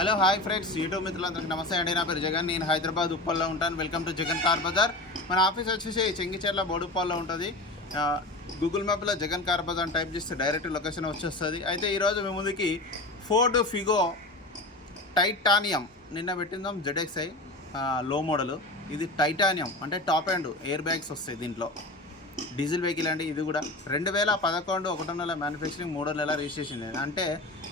Hello hi friends YouTube మిత్రులందరికీ నమస్తే అండి. నా పేరు జగన్. నేను హైదరాబాద్ ఉప్పల్లో ఉంటాను. Welcome to Jagan car Bazaar. మన ఆఫీస్ వచ్చేసి చెంగిచెర్ల బోడుప్పల్లో ఉంటుంది. గూగుల్ మ్యాప్లో జగన్ కార్ బజార్ అని టైప్ చేస్తే డైరెక్ట్ లొకేషన్ వచ్చేస్తుంది. అయితే ఈరోజు మీ ముందుకి ఫోర్డ్ ఫిగో టైటానియం నిన్న పెట్టిందాం ZXi లో మోడల్. ఇది టైటానియం అంటే టాప్ అండ్ ఎయిర్ బ్యాగ్స్ వస్తాయి దీంట్లో. డీజిల్ వెహికల్ అండి. ఇది కూడా 2011 1వ నెల మ్యానుఫ్యాక్చరింగ్ 3వ నెల రిజిస్ట్రేషన్ అంటే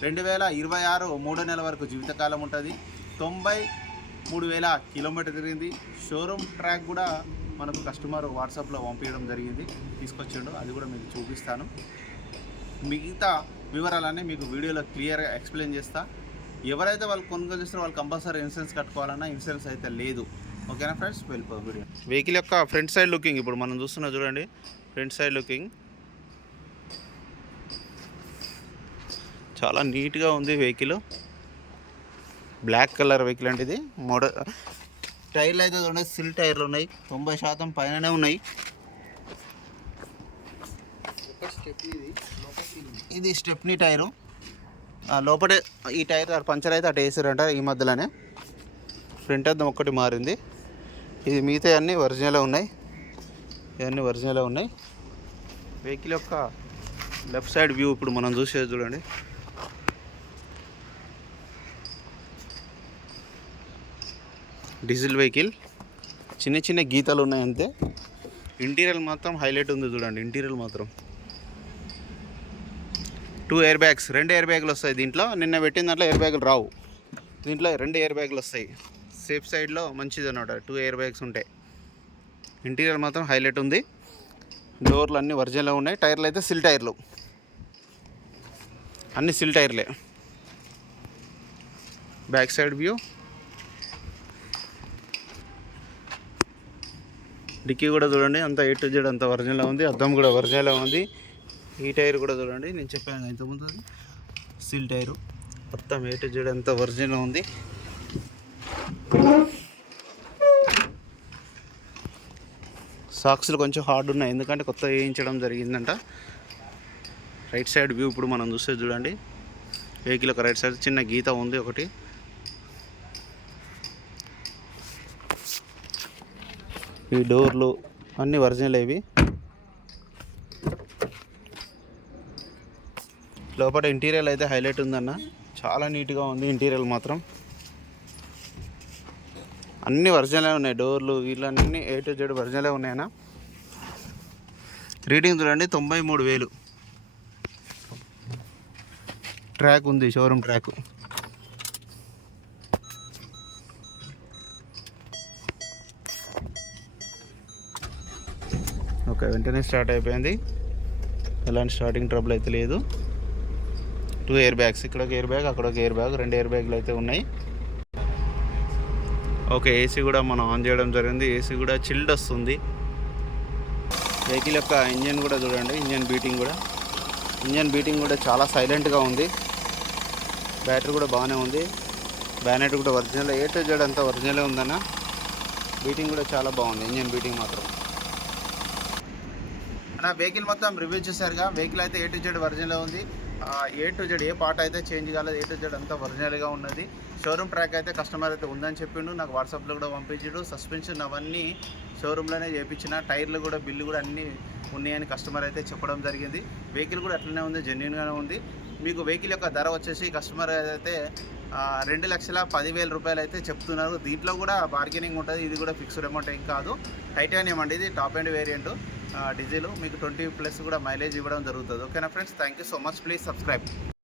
2026 3వ నెల వరకు జీవితకాలం ఉంటుంది. 93,000 కిలోమీటర్ తిరిగింది. షోరూమ్ ట్రాక్ కూడా మనకు కస్టమర్ వాట్సాప్లో పంపించడం జరిగింది, తీసుకొచ్చిండు. అది కూడా మీకు చూపిస్తాను. మిగతా వివరాలన్నీ మీకు వీడియోలో క్లియర్గా ఎక్స్ప్లెయిన్ చేస్తా. ఎవరైతే వాళ్ళు కొనుగోలు చేస్తారో వాళ్ళు కంపల్సరీ ఇన్సూరెన్స్ కట్టుకోవాలన్నా ఇన్సూరెన్స్ అయితే లేదు. ఓకేనా ఫ్రెండ్స్, వెళ్ళిపో వీడియో. వెహికల్ యొక్క ఫ్రంట్ సైడ్ లుకింగ్ ఇప్పుడు మనం చూస్తున్నా చూడండి. ఫ్రంట్ సైడ్ లుకింగ్ చాలా నీట్గా ఉంది. వెహికల్ బ్లాక్ కలర్ వెహికల్ అంటే ఇది మోడల్. టైర్లు అయితే చూడండి, సిల్ టైర్లు ఉన్నాయి. 90% పైననే ఉన్నాయి. ఇది స్టెప్నీ టైరు. లోపల ఈ టైర్ పంచర్ అయితే అటు వేసారంట ఈ మధ్యలోనే. ఫ్రంట్ అద్దం ఒక్కటి మారింది. ఇది మిగతా అన్నీ ఒరిజినలే ఉన్నాయి. ఇవన్నీ ఒరిజినలే ఉన్నాయి. వెహికల్ యొక్క లెఫ్ట్ సైడ్ వ్యూ ఇప్పుడు మనం చూసేది చూడండి. డీజిల్ వెహికల్, చిన్న చిన్న గీతలు ఉన్నాయి అంతే. ఇంటీరియర్ మాత్రం హైలైట్ ఉంది చూడండి. ఇంటీరియర్ మాత్రం 2 ఎయిర్ బ్యాగ్స్, 2 ఎయిర్ బ్యాగులు వస్తాయి దీంట్లో. నిన్న పెట్టిన దాంట్లో ఎయిర్ బ్యాగులు రావు, దీంట్లో 2 ఎయిర్ బ్యాగులు వస్తాయి. సేఫ్ సైడ్లో మంచిది అన్నమాట. 2 ఎయిర్ బ్యాగ్స్ ఉంటాయి. ఇంటీరియర్ మాత్రం హైలైట్ ఉంది. డోర్లు అన్నీ ఒరిజినల్ ఉన్నాయి. టైర్లు అయితే సిల్ టైర్లు, అన్ని సిల్ టైర్లే. బ్యాక్ సైడ్ వ్యూ, డిక్కీ కూడా చూడండి. అంతా A to Z అంతా ఒరిజినల్ ఉంది. అద్దం కూడా ఒరిజినల్ ఉంది. ఈ టైర్ కూడా చూడండి, నేను చెప్పాను ఇంతకుముందు, అది సిల్ టైరు. మొత్తం A to Z అంతా ఒరిజినల్ ఉంది. సాక్స్లు కొంచెం హార్డ్ ఉన్నాయి, ఎందుకంటే కొత్త వేయించడం జరిగిందంట. రైట్ సైడ్ వ్యూ ఇప్పుడు మనం చూస్తే చూడండి. వెహికల్ ఒక రైట్ సైడ్ చిన్న గీత ఉంది ఒకటి. ఈ డోర్లు అన్నీ ఒరిజినల్ ఇవి. లోపల ఇంటీరియర్ అయితే హైలైట్ ఉందన్న, చాలా నీట్గా ఉంది. ఇంటీరియర్ మాత్రం అన్నీ ఒరిజినలే ఉన్నాయి. డోర్లు వీళ్ళన్నీ A to Z ఒరిజినలే ఉన్నాయన్న. రీడింగ్ చూడండి, 93,000 ట్రాక్ ఉంది, షోరూమ్ ట్రాక్. ఓకే, వెంటనే స్టార్ట్ అయిపోయింది. ఎలాంటి స్టార్టింగ్ ట్రబుల్ అయితే లేదు. 2 ఎయిర్ బ్యాగ్స్, ఇక్కడ ఒక ఎయిర్ బ్యాగ్, అక్కడ ఒక ఎయిర్ బ్యాగ్, 2 ఎయిర్ బ్యాగ్లు అయితే ఉన్నాయి. ఓకే, ఏసీ కూడా మనం ఆన్ చేయడం జరిగింది. ఏసీ కూడా చిల్డ్ వస్తుంది. వెహికల్ యొక్క ఇంజన్ కూడా చూడండి. ఇంజన్ బీటింగ్ కూడా చాలా సైలెంట్గా ఉంది. బ్యాటరీ కూడా బాగానే ఉంది. బ్యానెట్ కూడా ఒరిజినల్, A to Z అంతా ఒరిజినలే ఉందన్న. బీటింగ్ కూడా చాలా బాగుంది, ఇంజన్ బీటింగ్ మాత్రం. అన్న వెహికల్ మొత్తం రివ్యూ చేశారుగా. వెహికల్ అయితే A to Z ఒరిజినలే ఉంది. A to Z A part అయితే చేంజ్ కాలేదు. A to Z అంతా ఒరిజినల్గా ఉన్నది. షోరూమ్ ట్రాక్ అయితే కస్టమర్ అయితే ఉందని చెప్పిండు, నాకు వాట్సాప్లో కూడా పంపించాడు. సస్పెన్షన్ అవన్నీ షోరూంలోనే చేయించిన. టైర్లు కూడా బిల్లు కూడా అన్నీ ఉన్నాయని కస్టమర్ అయితే చెప్పడం జరిగింది. వెహికల్ కూడా అట్లనే ఉంది, జెన్యున్గానే ఉంది. మీకు వెహికల్ యొక్క ధర వచ్చేసి కస్టమర్ అయితే 2,10,000 రూపాయలు అయితే చెప్తున్నారు. దీంట్లో కూడా బార్గెనింగ్ ఉంటుంది. ఇది కూడా ఫిక్స్డ్ అమౌంట్ ఏం కాదు. టైటానియం అండి, ఇది టాప్ అండ్ వేరియంట్. డీజిల్ మీకు 20+ కూడా మైలేజ్ ఇవ్వడం జరుగుతుంది. ఓకేనా friends, thank you so much. Please subscribe.